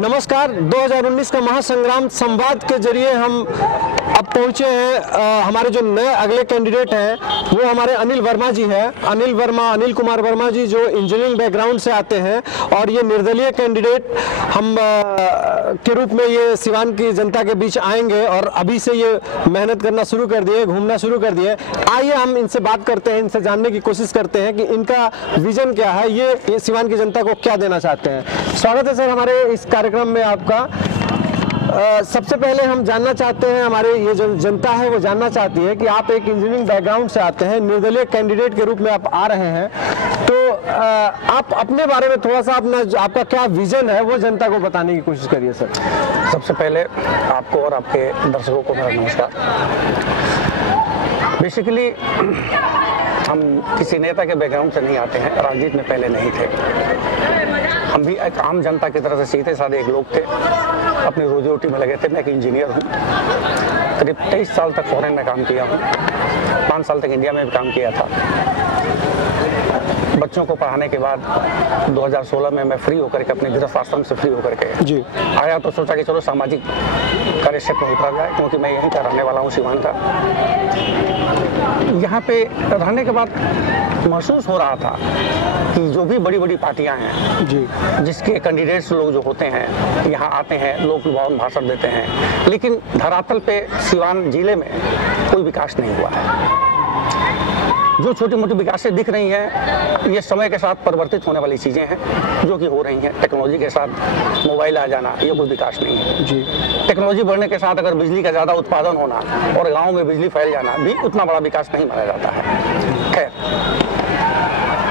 नमस्कार। 2019 का महासंग्राम संवाद के जरिए हम अब पहुंचे हैं। हमारे जो नए अगले कैंडिडेट हैं वो हमारे अनिल वर्मा जी हैं। अनिल कुमार वर्मा जी जो इंजीनियरिंग बैकग्राउंड से आते हैं और ये निर्दलीय कैंडिडेट हम के रूप में ये सिवान की जनता के बीच आएंगे और अभी से ये मेहनत करना शुरू कर दिए, घूमना शुरू कर दिए। आइए हम इनसे बात करते हैं, इनसे जानने की कोशिश करते हैं कि इनका विजन क्या है, ये सिवान की जनता को क्या देना चाहते हैं। स्वागत है सर हमारे इस कार्यक्रम में आपका। सबसे पहले हम जानना चाहते हैं, हमारे ये जो जनता है वो जानना चाहती है कि आप एक इंजीनियरिंग बैकग्राउंड से आते हैं, निर्दलीय कैंडिडेट के रूप में आप आ रहे हैं, तो आप अपने बारे में थोड़ा सा आपका क्या विजन है वो जनता को बताने की कोशिश करिए सर। सबसे पहले आपको और आपके दर्शकों को मेरा नमस्कार। बेसिकली हम किसी नेता के बैकग्राउंड से नहीं आते हैं, राजनीति में पहले नहीं थे। हम भी एक आम जनता की तरह से सीधे साधे एक लोग थे, अपनी रोजी रोटी में लगे थे। मैं एक इंजीनियर हूँ, करीब 23 साल तक फॉरेन में काम किया हूँ, 5 साल तक इंडिया में भी काम किया था। बच्चों को पढ़ाने के बाद 2016 में मैं फ्री होकर के अपने गृहस्थ आश्रम से फ्री होकर के जी आया, तो सोचा कि चलो सामाजिक कार्य क्षेत्र में उतरा जाए, क्योंकि मैं यहीं का रहने वाला हूँ, सिवान का। यहाँ पे रहने के बाद महसूस हो रहा था कि जो भी बड़ी बड़ी पार्टियां हैं जी, जिसके कैंडिडेट्स लोग जो होते हैं यहाँ आते हैं, लोक लुभावन भाषण देते हैं, लेकिन धरातल पे सिवान जिले में कोई विकास नहीं हुआ है। जो छोटी मोटी विकासें दिख रही हैं ये समय के साथ परिवर्तित होने वाली चीज़ें हैं जो कि हो रही हैं। टेक्नोलॉजी के साथ मोबाइल आ जाना ये कोई विकास नहीं है जी। टेक्नोलॉजी बढ़ने के साथ अगर बिजली का ज़्यादा उत्पादन होना और गाँव में बिजली फैल जाना भी उतना बड़ा विकास नहीं माना जाता है। खैर,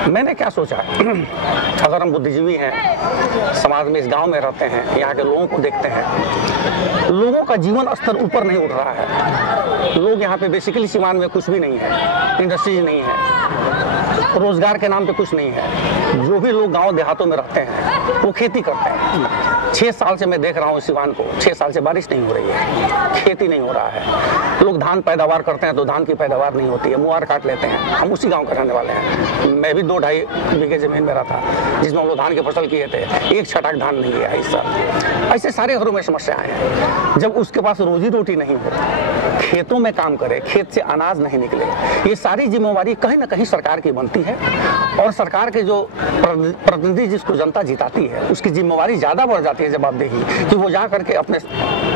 मैंने क्या सोचा, अगर हम बुद्धिजीवी हैं, समाज में इस गांव में रहते हैं, यहाँ के लोगों को देखते हैं, लोगों का जीवन स्तर ऊपर नहीं उठ रहा है। लोग यहाँ पे बेसिकली सिवान में कुछ भी नहीं है, इंडस्ट्रीज नहीं है, रोजगार के नाम पे कुछ नहीं है। जो भी लोग गांव देहातों में रहते हैं वो खेती करते हैं। 6 साल से मैं देख रहा हूँ सिवान को, 6 साल से बारिश नहीं हो रही है, खेती नहीं हो रहा है। लोग धान पैदावार करते हैं तो धान की पैदावार नहीं होती है, मुआर काट लेते हैं। हम उसी गाँव के रहने वाले हैं। मैं भी 2-2.5 बीघे जमीन मेरा था जिसमें हम लोग धान की फसल किए थे, 1 छटाक धान नहीं गया इस साल। ऐसे सारे घरों में समस्याएं हैं। जब उसके पास रोजी रोटी नहीं हो, खेतों में काम करे, खेत से अनाज नहीं निकले, ये सारी जिम्मेवारी कहीं ना कहीं सरकार की बनती है। और सरकार के जो प्रतिनिधि जिसको जनता जिताती है उसकी जिम्मेवारी ज़्यादा बढ़ जाती है, जवाबदेही, कि वो जा करके अपने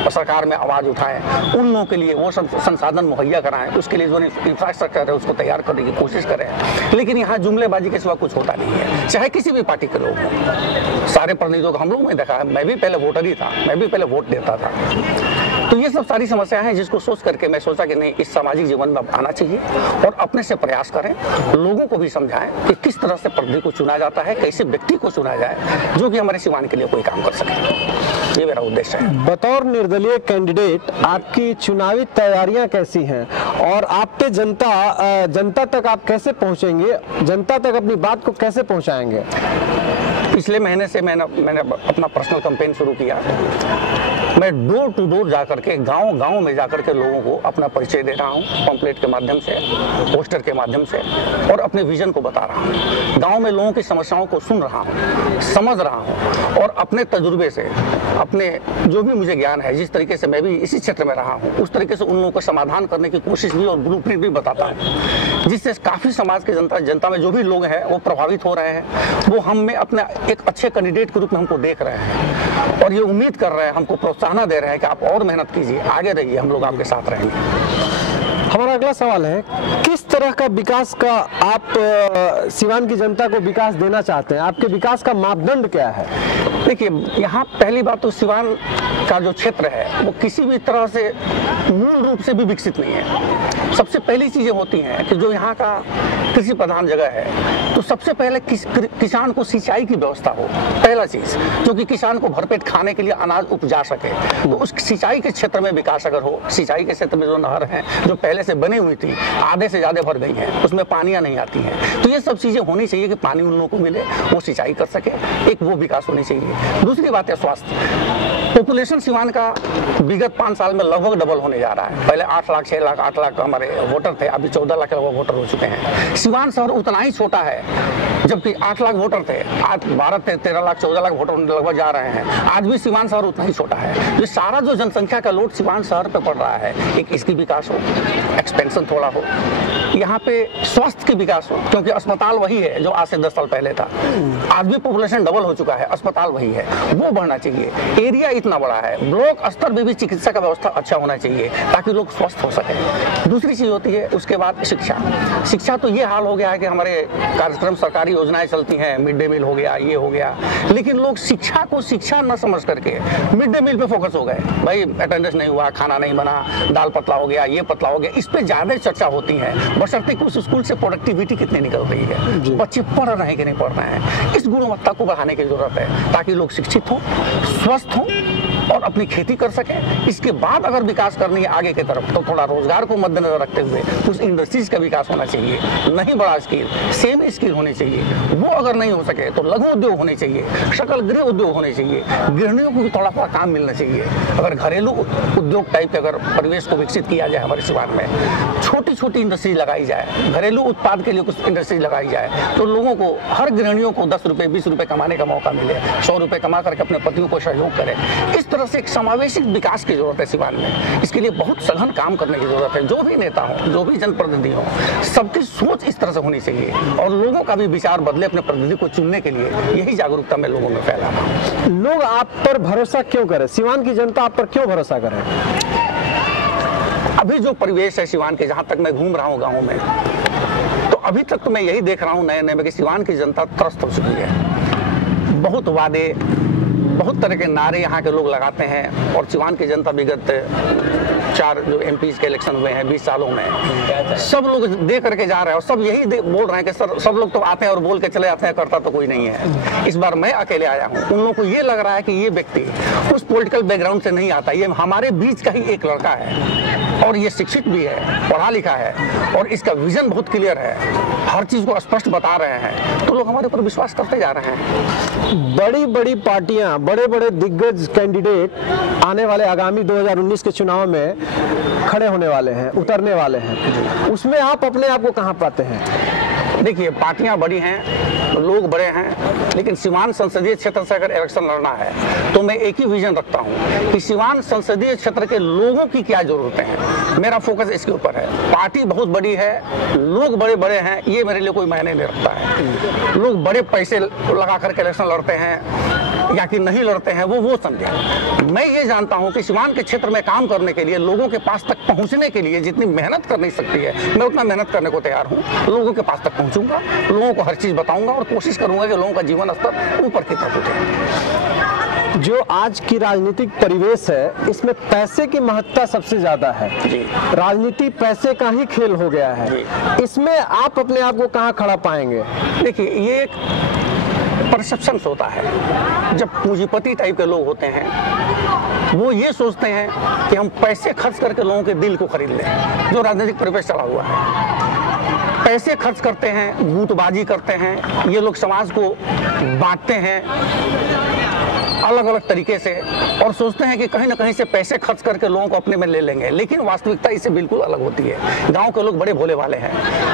सरकार में आवाज़ उठाएं, उन लोगों के लिए वो सब संसाधन मुहैया कराएं, उसके लिए जो इंफ्रास्ट्रक्चर है उसको तैयार करने की कोशिश करें। लेकिन यहाँ जुमलेबाजी के सिवा कुछ होता नहीं है, चाहे किसी भी पार्टी के लोग हों। सारे प्रतिनिधियों को हम लोग में देखा है, मैं भी पहले वोटर ही था, मैं भी पहले वोट देता था। तो ये सब सारी समस्याएं हैं जिसको सोच करके मैं सोचा कि नहीं, इस सामाजिक जीवन में आना चाहिए और अपने से प्रयास करें, लोगों को भी समझाएं कि किस तरह से प्रतिनिधि को चुना जाता है, कैसे व्यक्ति को चुना जाए जो कि हमारे सिवान के लिए कोई काम कर सके। ये मेरा उद्देश्य है। बतौर निर्दलीय कैंडिडेट आपकी चुनावी तैयारियां कैसी हैं और आप पे जनता तक आप कैसे पहुंचेंगे, जनता तक अपनी बात को कैसे पहुंचाएंगे? पिछले महीने से मैंने अपना पर्सनल कैंपेन शुरू किया। मैं डोर टू डोर जाकर के गांव में जाकर के लोगों को अपना परिचय दे रहा हूं, पंपलेट के माध्यम से, पोस्टर के माध्यम से, और अपने विजन को बता रहा हूं। गांव में लोगों की समस्याओं को सुन रहा हूं, समझ रहा हूं और अपने तजुर्बे से, अपने जो भी मुझे ज्ञान है, जिस तरीके से मैं भी इसी क्षेत्र में रहा हूं, उस तरीके से उन लोगों को समाधान करने की कोशिश भी और ब्लूप्रिंट भी बताता हूं, जिससे काफ़ी समाज के जनता में जो भी लोग हैं वो प्रभावित हो रहे हैं। वो हम में अपने एक अच्छे कैंडिडेट के रूप में हमको देख रहे हैं और ये उम्मीद कर रहे हैं, हमको प्रोत्साहन दे रहे हैं कि आप और मेहनत कीजिए, आगे रहिए, हम लोग आपके साथ रहेंगे। हमारा अगला सवाल है, किस तरह का विकास का आप सिवान की जनता को विकास देना चाहते हैं? आपके विकास का मापदंड क्या है? देखिए, यहाँ पहली बात तो सिवान का जो क्षेत्र है वो किसी भी तरह से मूल रूप से भी विकसित नहीं है। सबसे पहली चीजें होती हैं कि जो यहाँ का कृषि प्रधान जगह है, तो सबसे पहले किसान को सिंचाई की व्यवस्था हो, पहला चीज, जो कि किसान को भरपेट खाने के लिए अनाज उपजा सके। तो उस सिंचाई के क्षेत्र में विकास अगर हो, सिंचाई के क्षेत्र में जो नहर है जो पहले से बनी हुई थी, आधे से ज्यादा भर गई हैं, उसमें पानियां नहीं आती हैं, तो ये सब चीजें होनी चाहिए कि पानी उन लोगों को मिले, वो सिंचाई कर सके, एक वो विकास होनी चाहिए। दूसरी बात है पॉपुलेशन सिवान का विगत 5 साल में लगभग डबल होने जा रहा है। पहले 8 लाख 6 लाख 8 लाख हमारे हमारे वोटर थे, अभी 14 लाख लगभग वोटर हो चुके हैं। सिवान शहर उतना ही छोटा है, जबकि 8 लाख वोटर थे, आज 13 लाख 14 लाख वोटर लगभग जा रहे हैं। आज भी सिवान शहर उतना ही छोटा है। ये सारा जो जनसंख्या का लोड सिवान शहर पे पड़ रहा है, एक इसकी विकास हो, एक्सपेंशन थोड़ा हो, यहाँ पे स्वास्थ्य की विकास हो, क्योंकि अस्पताल वही है जो आज से 10 साल पहले था। आज भी पॉपुलेशन डबल हो चुका है, अस्पताल वही है, वो बढ़ना चाहिए। एरिया इतना बड़ा है, ब्लॉक स्तर में भी चिकित्सा का व्यवस्था अच्छा होना चाहिए ताकि लोग स्वस्थ हो सके। दूसरी चीज होती है उसके बाद शिक्षा। शिक्षा तो ये हाल हो गया है कि हमारे कार्यक्रम, सरकारी योजनाएं चलती हैं, मिड डे मील हो गया, ये हो गया, लेकिन लोग शिक्षा को शिक्षा न समझ करके मिड डे मील पे फोकस हो गए। भाई अटेंडेंस नहीं हुआ, खाना नहीं बना, दाल पतला हो गया, ये पतला हो गया, इस पे ज्यादा चर्चा होती है, बशर्ते कि उस स्कूल से प्रोडक्टिविटी कितनी निकल रही है, बच्चे पढ़ रहे हैं कि नहीं पढ़ रहे हैं। इस गुणवत्ता को बढ़ाने की जरूरत है ताकि लोग शिक्षित हों, स्वस्थ हों और अपनी खेती कर सकें। इसके बाद अगर विकास करनी है आगे की तरफ, तो थोड़ा रोजगार को मद्देनजर रखते हुए कुछ इंडस्ट्रीज का विकास होना चाहिए, नहीं बड़ा स्किल, सेम स्किल होने चाहिए। वो अगर नहीं हो सके तो लघु उद्योग होने चाहिए, सकल गृह उद्योग होने चाहिए, गृहिणियों को भी थोड़ा थोड़ा काम मिलना चाहिए। अगर घरेलू उद्योग टाइप के अगर परिवेश को विकसित किया जाए, हमारे सिवान में छोटी छोटी इंडस्ट्री लगाई जाए, घरेलू उत्पाद के लिए कुछ इंडस्ट्री लगाई जाए, तो लोगों को, हर गृहिणियों को 10 रुपए 20 रुपए कमाने का मौका मिले, 100 रुपए कमा करके अपने पतियों को सहयोग करें। इस तरह से एक समावेशिक विकास की जरूरत है सिवान में। इसके लिए बहुत सघन काम करने की जरूरत है। जो भी नेता हो, जो भी जनप्रतिनिधि हो, सबकी सोच इस तरह से होनी चाहिए और लोगों का भी विचार बदले अपने प्रतिनिधि को चुनने के लिए। यही जागरूकता मैं लोगों में फैला। लोग आप पर भरोसा क्यों करें? सिवान की जनता आप पर क्यों भरोसा करे? अभी जो परिवेश है सिवान के, जहां तक मैं घूम रहा हूं गाँव में, तो अभी तक तो मैं यही देख रहा हूं नए नए में कि सिवान की जनता त्रस्त हो चुकी है। बहुत वादे, बहुत तरह के नारे यहाँ के लोग लगाते हैं और सिवान की जनता विगत 4 जो एमपीज के इलेक्शन हुए हैं 20 सालों में, सब लोग दे करके जा रहे हैं और सब यही बोल रहे हैं कि सर, सब लोग तो आते हैं और बोल के चले जाते हैं, करता तो कोई नहीं है। इस बार मैं अकेले आया हूँ। उन लोगों को ये लग रहा है कि ये व्यक्ति उस पॉलिटिकल बैकग्राउंड से नहीं आता, ये हमारे बीच का ही एक लड़का है और ये शिक्षित भी है, पढ़ा लिखा है और इसका विजन बहुत क्लियर है, हर चीज को स्पष्ट बता रहे हैं, तो लोग हमारे ऊपर विश्वास करते जा रहे हैं। बड़ी बड़ी पार्टियां, बड़े बड़े दिग्गज कैंडिडेट आने वाले आगामी 2019 के चुनाव में खड़े होने वाले हैं, उतरने वाले हैं, उसमें आप अपने आप को कहां पाते हैं? देखिए, पार्टियां बड़ी हैं, लोग बड़े हैं, लेकिन सिवान संसदीय क्षेत्र से अगर इलेक्शन लड़ना है तो मैं एक ही विजन रखता हूं कि सिवान संसदीय क्षेत्र के लोगों की क्या जरूरतें हैं। मेरा फोकस इसके ऊपर है। पार्टी बहुत बड़ी है, लोग बड़े बड़े हैं, ये मेरे लिए कोई मायने नहीं रखता है। लोग बड़े पैसे लगा करके इलेक्शन लड़ते हैं या कि नहीं लड़ते हैं, वो समझे। मैं ये जानता हूं कि सिवान के क्षेत्र में काम करने के लिए, लोगों के पास तक पहुंचने के लिए जितनी मेहनत करनी सकती है, मैं उतना मेहनत करने को तैयार हूं। लोगों के पास तक पहुंचूंगा, लोगों को हर चीज बताऊंगा और कोशिश करूंगा कि लोगों का जीवन स्तर ऊपर की तरफ उठे। जो आज की राजनीतिक परिवेश है, इसमें पैसे की महत्ता सबसे ज्यादा है। जी। राजनीति पैसे का ही खेल हो गया है। इसमें आप अपने आप को कहां खड़ा पाएंगे? देखिए, ये एक परसेप्शन होता है। जब पूंजीपति टाइप के लोग होते हैं, वो ये सोचते हैं कि हम पैसे खर्च करके लोगों के दिल को खरीद लें। जो राजनीतिक परिवेश चला हुआ है, पैसे खर्च करते हैं, गुटबाजी करते हैं, ये लोग समाज को बांटते हैं अलग अलग तरीके से और सोचते हैं कि कहीं ना कहीं से पैसे खर्च करके लोगों को अपने में ले लेंगे, लेकिन वास्तविकता इससे बिल्कुल अलग होती है। गांव के लोग बड़े भोले वाले हैं।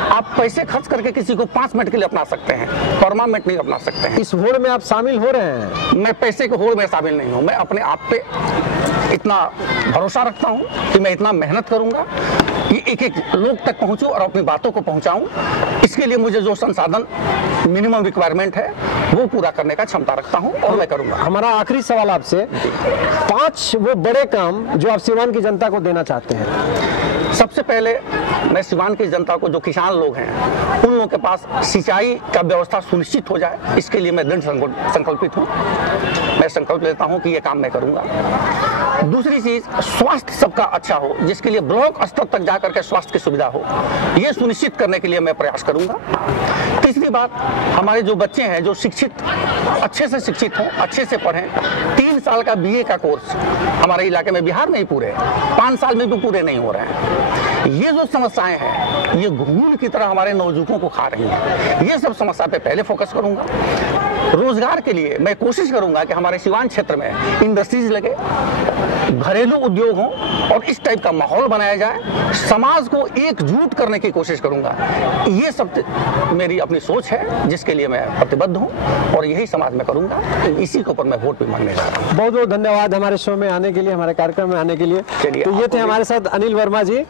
आप पैसे खर्च करके किसी को 5 मिनट के लिए अपना सकते हैं, परमानेंट नहीं अपना सकते हैं। इस होड़ में आप शामिल हो रहे हैं? मैं पैसे के होड़ में शामिल नहीं हूं। मैं अपने आप पे इतना भरोसा रखता हूं कि मैं इतना मेहनत करूंगा कि एक एक लोग तक पहुंचूं और अपनी बातों को पहुंचाऊं। इसके लिए मुझे जो संसाधन मिनिमम रिक्वायरमेंट है वो पूरा करने का क्षमता रखता हूं और मैं करूंगा। हमारा आखिरी सवाल आपसे, 5 वो बड़े काम जो आप सिवान की जनता को देना चाहते हैं? सबसे पहले मैं सिवान की जनता को, जो किसान लोग हैं, उन लोगों के पास सिंचाई का व्यवस्था सुनिश्चित हो जाए, इसके लिए मैं दृढ़ संकल्पित हूँ। मैं संकल्प लेता हूँ कि ये काम मैं करूंगा। दूसरी चीज, स्वास्थ्य सबका अच्छा हो, जिसके लिए ब्लॉक स्तर तक जाकर के स्वास्थ्य की सुविधा हो, ये सुनिश्चित करने के लिए मैं प्रयास करूंगा। तीसरी बात, हमारे जो बच्चे हैं, जो शिक्षित, अच्छे से शिक्षित हों, अच्छे से पढ़ें। 3 साल का बीए का कोर्स हमारे इलाके में, बिहार में ही पूरे 5 साल में भी पूरे नहीं हो रहे हैं। ये जो समस्याएं हैं, ये घून की तरह हमारे नौजुवानों को खा रही हैं। ये सब समस्या पे पहले फोकस करूंगा। रोजगार के लिए मैं कोशिश करूंगा कि हमारे सिवान क्षेत्र में इंडस्ट्रीज लगे, घरेलू उद्योग हों और इस टाइप का माहौल बनाया जाए। समाज को एकजुट करने की कोशिश करूंगा। ये सब मेरी अपनी सोच है जिसके लिए मैं प्रतिबद्ध हूं और यही समाज में करूंगा। इसी के ऊपर मैं वोट भी मांगने जा रहा हूं। बहुत बहुत धन्यवाद हमारे शो में आने के लिए, हमारे कार्यक्रम में आने के लिए। तो ये थे हमारे साथ अनिल वर्मा जी।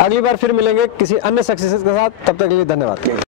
अगली बार फिर मिलेंगे किसी अन्य शख्सियत के साथ, तब तक के लिए धन्यवाद।